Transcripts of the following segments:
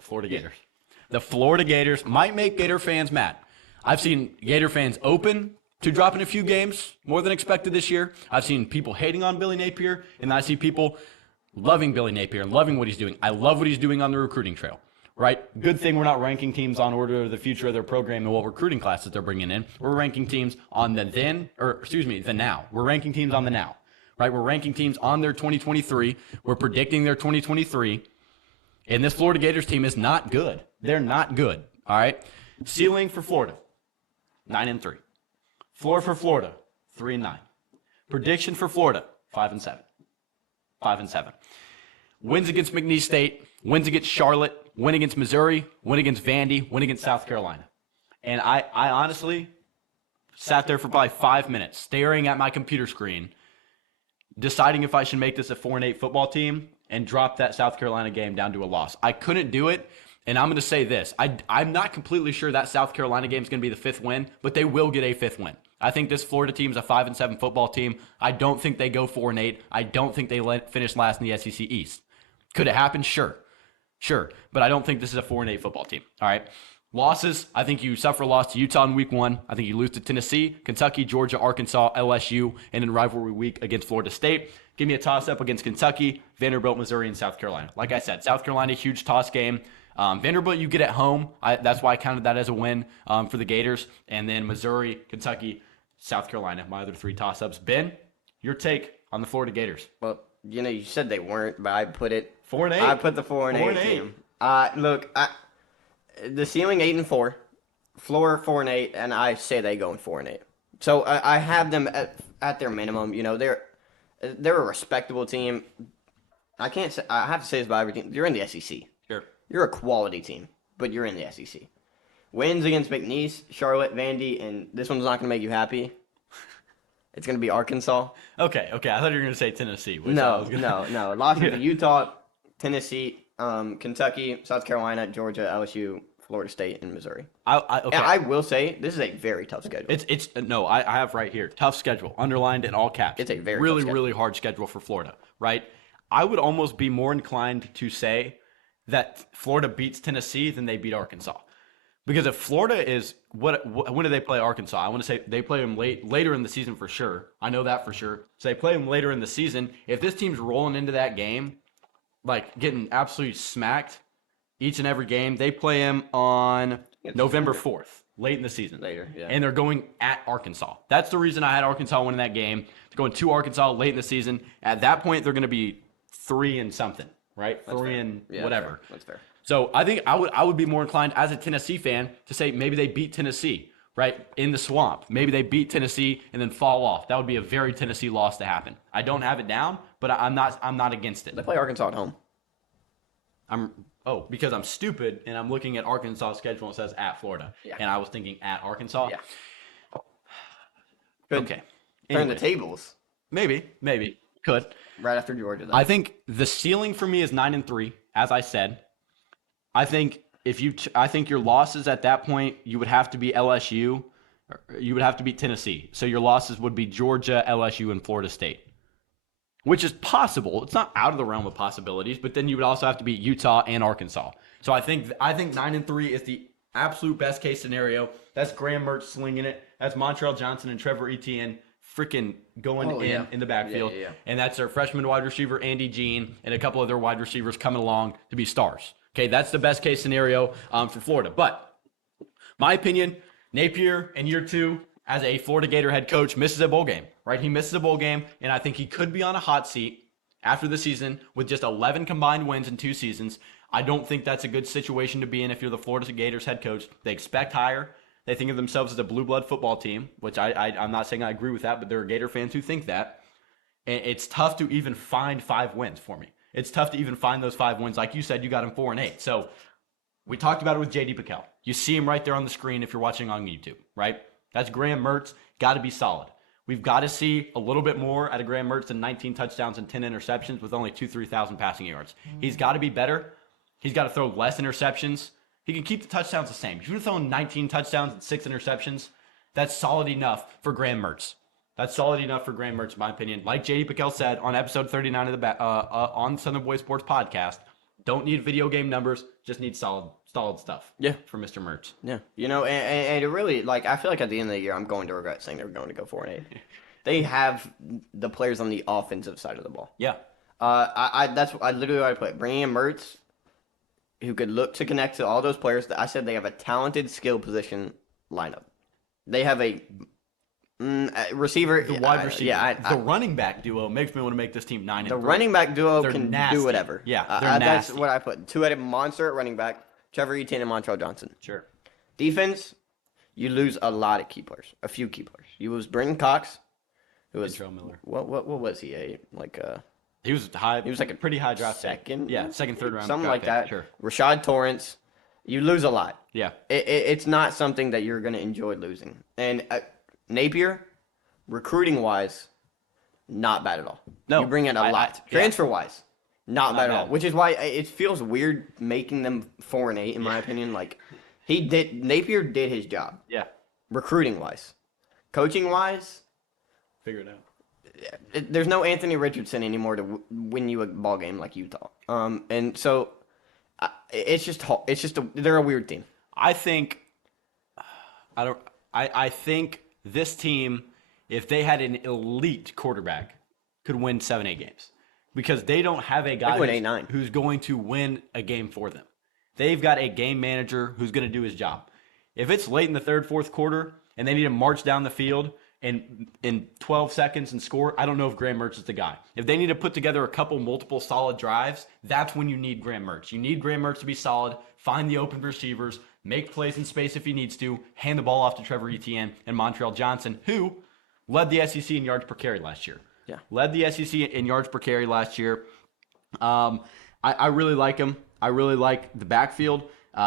The Florida Gators. The Florida Gators might make Gator fans mad. I've seen Gator fans open to dropping a few games more than expected this year. I've seen people hating on Billy Napier, and I see people loving Billy Napier and loving what he's doing. I love what he's doing on the recruiting trail, right? Good thing we're not ranking teams on order of the future of their program and what recruiting classes they're bringing in. We're ranking teams on the now. We're ranking teams on the now, right? We're ranking teams on their 2023. We're predicting their 2023. And this Florida Gators team is not good. They're not good, all right? Ceiling for Florida, 9-3. Floor for Florida, 3-9. Prediction for Florida, 5-7. 5-7. Wins against McNeese State, wins against Charlotte, win against Missouri, win against Vandy, win against South Carolina. And I honestly sat there for probably 5 minutes staring at my computer screen, deciding if I should make this a 4-8 football team and drop that South Carolina game down to a loss. I couldn't do it, and I'm going to say this. I'm not completely sure that South Carolina game is going to be the 5th win, but they will get a 5th win. I think this Florida team is a 5-7 football team. I don't think they go 4-8. I don't think they finish last in the SEC East. Could it happen? Sure. But I don't think this is a 4-8 football team. All right. Losses, I think you suffer a loss to Utah in week 1. I think you lose to Tennessee, Kentucky, Georgia, Arkansas, LSU, and in rivalry week against Florida State. Give me a toss-up against Kentucky, Vanderbilt, Missouri, and South Carolina. Like I said, South Carolina, huge toss game. Vanderbilt, you get at home. That's why I counted that as a win for the Gators. And then Missouri, Kentucky, South Carolina, my other 3 toss-ups. Ben, your take on the Florida Gators? Well, you said they weren't, but I put it 4-8. I put the 4-8 team. Look, the ceiling 8-4, floor 4-8, and I say they go in 4-8. So I have them at their minimum. They're a respectable team. I have to say this about every team. You're in the SEC. Sure. You're a quality team, but you're in the SEC. Wins against McNeese, Charlotte, Vandy, and this one's not going to make you happy. It's going to be Arkansas. Okay. I thought you were going to say Tennessee. No. Losses to Utah, Tennessee, Kentucky, South Carolina, Georgia, LSU, Florida State, and Missouri. Okay. And I will say, this is a very tough schedule. I have right here, tough schedule, underlined in all caps. It's a very really, tough schedule. really hard schedule for Florida, right? I would almost be more inclined to say that Florida beats Tennessee than they beat Arkansas. Because if Florida is when do they play Arkansas? I want to say they play them later in the season for sure. I know that for sure. So they play them later in the season. If this team's rolling into that game, like getting absolutely smacked each and every game, they play them on November 4th, late in the season. Later, yeah. And they're going at Arkansas. That's the reason I had Arkansas winning that game. They're going to Arkansas late in the season. At that point, they're going to be 3-something, right? That's 3 fair. and Yeah, whatever. That's fair. So I think I would be more inclined as a Tennessee fan to say maybe they beat Tennessee, right, in the swamp. Maybe they beat Tennessee and then fall off. That would be a very Tennessee loss to happen. I don't have it down, but I'm not against it. They play Arkansas at home. Because I'm stupid and I'm looking at Arkansas' schedule and it says at Florida. Yeah. And I was thinking at Arkansas. Yeah. Okay. Turn the Anyways, tables maybe. Could. right after Georgia. Then. I think the ceiling for me is 9-3, as I said. I think I think your losses at that point, you would have to be LSU, or you would have to beat Tennessee. So your losses would be Georgia, LSU, and Florida State, which is possible. It's not out of the realm of possibilities, but then you would also have to beat Utah and Arkansas. So I think 9-3 is the absolute best case scenario. That's Graham Mertz slinging it. That's Montrell Johnson and Trevor Etienne freaking going in the backfield. Yeah. And that's their freshman wide receiver, Andy Jean, and a couple of their wide receivers coming along to be stars. Okay, that's the best case scenario for Florida. But my opinion, Napier in year 2 as a Florida Gator head coach misses a bowl game, right? He misses a bowl game, and I think he could be on a hot seat after the season with just 11 combined wins in 2 seasons. I don't think that's a good situation to be in if you're the Florida Gators head coach. They expect higher. They think of themselves as a blue blood football team, which I'm not saying I agree with that, but there are Gator fans who think that. And it's tough to even find 5 wins for me. It's tough to even find those 5 wins. Like you said, you got him 4-8. So we talked about it with J.D. Pickell. You see him right there on the screen if you're watching on YouTube, right? That's Graham Mertz. Got to be solid. We've got to see a little bit more out of Graham Mertz than 19 touchdowns and 10 interceptions with only 3,000 passing yards. He's got to be better. He's got to throw less interceptions. He can keep the touchdowns the same. If you're throwing 19 touchdowns and 6 interceptions, that's solid enough for Graham Mertz. That's solid enough for Graham Mertz, in my opinion. Like J.D. Pickell said on episode 39 of the on Southern Boy Sports podcast, Don't need video game numbers. Just need solid stuff. Yeah. For Mr. Mertz. Yeah, and it really like I feel like at the end of the year I'm going to regret saying they're going to go 4-8. They have the players on the offensive side of the ball. Yeah. I literally what I put bringing in Mertz, who could look to connect to all those players. I said they have a talented skill position lineup. They have a receiver, The wide receiver. Yeah, the running back duo makes me want to make this team 9-3. the running back duo They're can nasty. do whatever. Yeah, they're that's nasty. what I put. Two-headed monster at running back, Trevor Etienne and Montrell Johnson. Sure. Defense, you lose a lot of key players, a few key players. You lose Brenton Cox, who was Ventrell Miller. what was he He was high. He was like a pretty high draft pick. second, Yeah, second, third round. something draft like pick. that. Sure. Rashad Torrance, you lose a lot. Yeah. It's not something that you're going to enjoy losing. And Napier, recruiting wise, not bad at all. No, you bring in a lot. yeah. Transfer wise, not bad at all. bad. Which is why it feels weird making them 4-8 in my opinion. Like Napier did his job Yeah. recruiting wise, coaching wise. Figure it out. There's no Anthony Richardson anymore to win you a ball game like Utah. And so it's just they're a weird team. I think I think this team, if they had an elite quarterback, could win 7-8 games. Because they don't have a guy win 8-9. who's going to win a game for them. They've got a game manager who's going to do his job. If it's late in the third, fourth quarter, and they need to march down the field and in 12 seconds and score, I don't know if Graham Mertz is the guy. If they need to put together multiple solid drives, that's when you need Graham Mertz. You need Graham Mertz to be solid, find the open receivers, make plays in space if he needs to, hand the ball off to Trevor Etienne and Montrell Johnson, who led the SEC in yards per carry last year. Yeah. Led the SEC in yards per carry last year. I really like him. I really like the backfield.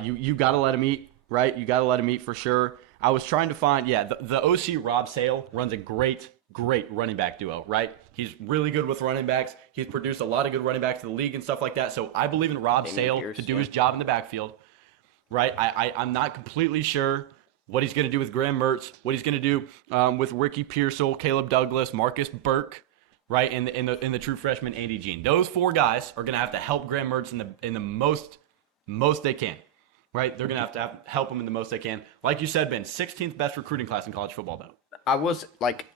You got to let him eat, right? You got to let him eat for sure. I was trying to find, the OC Rob Sale runs a great running back duo, right? He's really good with running backs. He's produced a lot of good running backs to the league and stuff like that. So I believe in Rob Sale Pierce, to do his job in the backfield, right? I'm not completely sure what he's going to do with Graham Mertz, what he's going to do with Ricky Pearsall, Caleb Douglas, Marcus Burke, right, and the true freshman Andy Jean. Those four guys are going to have to help Graham Mertz in the most they can, right? They're going to have help him in the most they can. Like you said, Ben, 16th best recruiting class in college football, though. I was like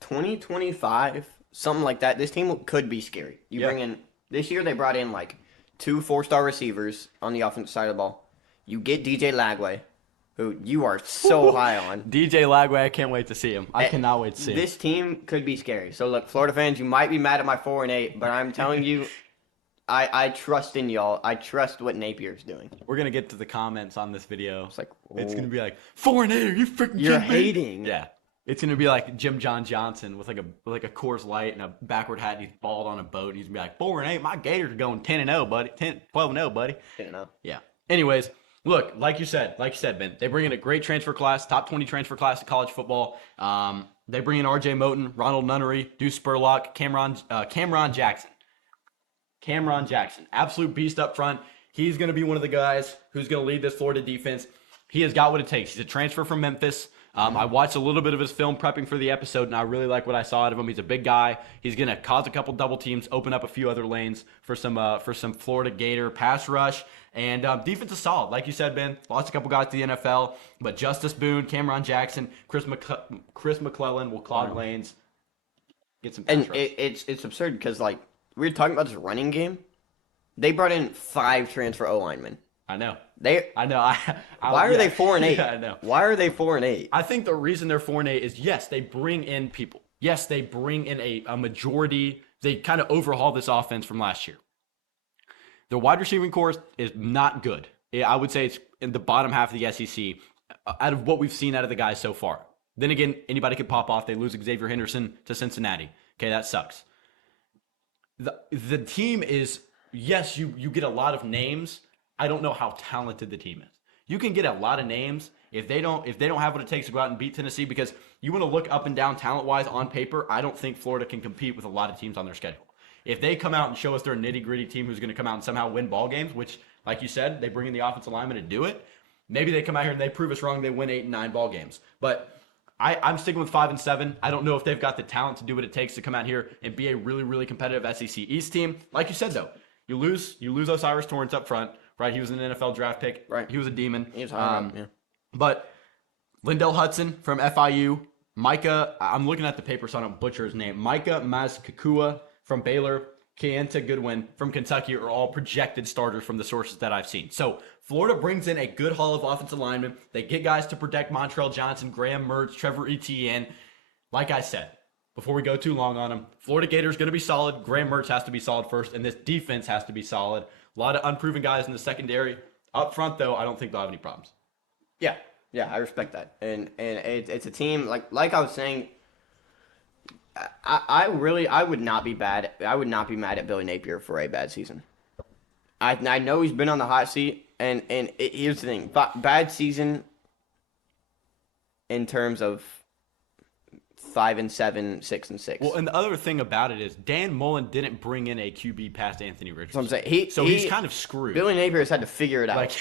2025, something like that. This team could be scary. You bring in this year. They brought in like 2 4-star receivers on the offensive side of the ball. You get DJ Lagway, who you are so high on. DJ Lagway, I can't wait to see him. I cannot wait to see him. This team could be scary. So look, Florida fans, you might be mad at my 4-8, but I'm telling you, I trust in y'all. I trust what Napier's doing. We're gonna get to the comments on this video. It's like It's gonna be like 4-8. Are you freaking you're kidding me? hating. Yeah. It's gonna be like Jim John Johnson with like a Coors Light and a backward hat. And he's bald on a boat. And he's gonna be like 4-8. My Gators are going 10-0, buddy. 12-0, buddy. I don't know. Yeah. Anyways, look, like you said, Ben, they bring in a great transfer class, top 20 transfer class in college football. They bring in R.J. Moten, Ronald Nunnery, Deuce Spurlock, Cameron Jackson. Cameron Jackson, absolute beast up front. He's going to be one of the guys who's going to lead this Florida defense. He has got what it takes. He's a transfer from Memphis. I watched a little bit of his film prepping for the episode, and I really like what I saw out of him. He's a big guy. He's going to cause a couple double teams, open up a few other lanes for some Florida Gator pass rush. And defense is solid. Like you said, Ben, lost a couple guys to the NFL, but Justice Boone, Cameron Jackson, Chris McClellan will clog lanes, get some pass And rush. it's absurd because like we were talking about this running game. They brought in 5 transfer O linemen. I know. I know. Why are they 4-8? Yeah, I know. Why are they 4-8? I think the reason they're 4-8 is, yes, they bring in people. Yes, they bring in a majority. They kind of overhaul this offense from last year. The wide receiving core is not good. I would say it's in the bottom half of the SEC out of what we've seen out of the guys so far. Then again, anybody could pop off. They lose Xavier Henderson to Cincinnati. Okay, that sucks. The team is, yes, you get a lot of names. I don't know how talented the team is. You can get a lot of names if they don't have what it takes to go out and beat Tennessee, because you want to look up and down talent-wise on paper, I don't think Florida can compete with a lot of teams on their schedule. If they come out and show us they're a nitty-gritty team who's going to come out and somehow win ball games, which, like you said, they bring in the offensive lineman to do it, maybe they come out here and they prove us wrong, they win 8 and 9 ball games. But I'm sticking with 5 and 7. I don't know if they've got the talent to do what it takes to come out here and be a really, really competitive SEC East team. Like you said, though, You lose Osiris Torrance up front, right? He was an NFL draft pick. Right. He was a demon. He was high, yeah. But Lindell Hudson from FIU, Micah, I'm looking at the paper so I don't butcher his name. Micah Mazkakua from Baylor, Keonta Goodwin from Kentucky are all projected starters from the sources that I've seen. So Florida brings in a good haul of offensive linemen. They get guys to protect Montrell Johnson, Graham Mertz, Trevor Etienne. Like I said, before we go too long on them, Florida Gators going to be solid. Graham Mertz has to be solid first, and this defense has to be solid. A lot of unproven guys in the secondary. Up front, though, I don't think they'll have any problems. Yeah, I respect that, and it's a team like I was saying. I would not be bad. I would not be mad at Billy Napier for a bad season. I know he's been on the hot seat, and here's the thing: bad season in terms of 5-7, 6-6. Well, and the other thing about it is Dan Mullen didn't bring in a QB past Anthony Richardson. That's what I'm saying. He's kind of screwed. Billy Napier has had to figure it out.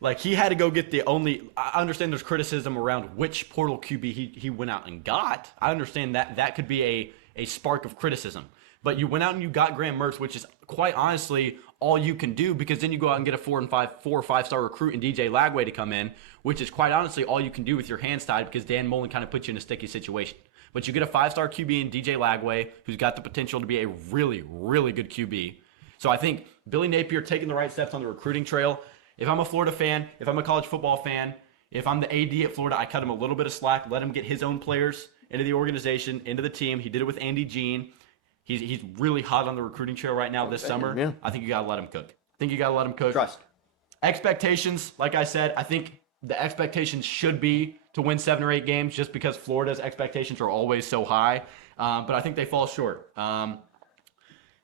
Like he had to go get the only. I understand there's criticism around which portal QB he went out and got. I understand that could be a spark of criticism. But you went out and you got Graham Mertz, which is quite honestly all you can do, because then you go out and get a 4 or 5 star recruit in DJ Lagway to come in, which is quite honestly all you can do with your hands tied, because Dan Mullen kind of puts you in a sticky situation. But you get a 5-star QB in DJ Lagway, who's got the potential to be a really, really good QB. So I think Billy Napier taking the right steps on the recruiting trail. If I'm a Florida fan, if I'm a college football fan, if I'm the AD at Florida, I cut him a little bit of slack, let him get his own players into the organization, into the team. He did it with Andy Jean. He's really hot on the recruiting trail right now this summer. Yeah. I think you got to let him cook. Trust. Expectations, like I said, I think the expectations should be to win 7 or 8 games, just because Florida's expectations are always so high. But I think they fall short. I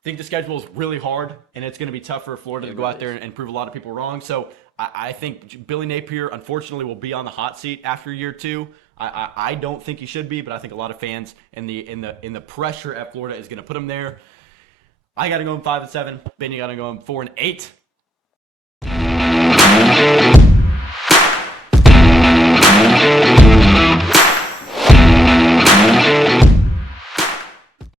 think the schedule is really hard, and it's going to be tough for Florida to go out there and prove a lot of people wrong. So I think Billy Napier, unfortunately, will be on the hot seat after year 2. I don't think he should be, but I think a lot of fans in the pressure at Florida is going to put him there. I got to go in 5-7. Ben, you got to go in 4-8.